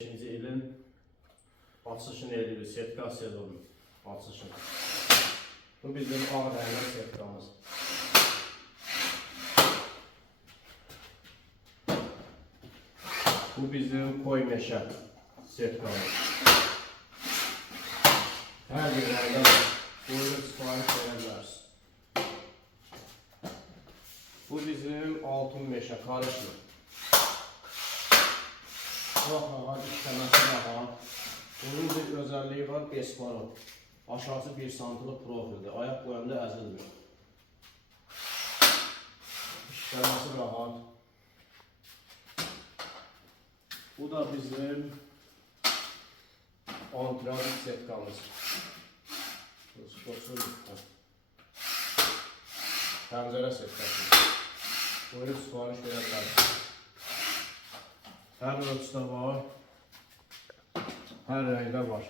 2025-ci ilin açılışını edirik, setka sezonunun açılışını. Bu bizim ağ rəngli setkamız. Bu bizim koy meşə setkamız. Hər bir rəngdə buyurub sipariş verə bilərsiniz. Bu bizim altın meşə karışmır. Çok rahat işləməsi rahat. Bunun bir özelliği var, besbaron. Aşağısı 1 santimlik profildir. Ayak boyanda əzilmir. İşləməsi rahat. Bu da bizim antrenlik setkamız. Pəncərə setkası. Buyurub sipariş verə bilərsiniz. Hər ölçüdə var, hər rəngdə var.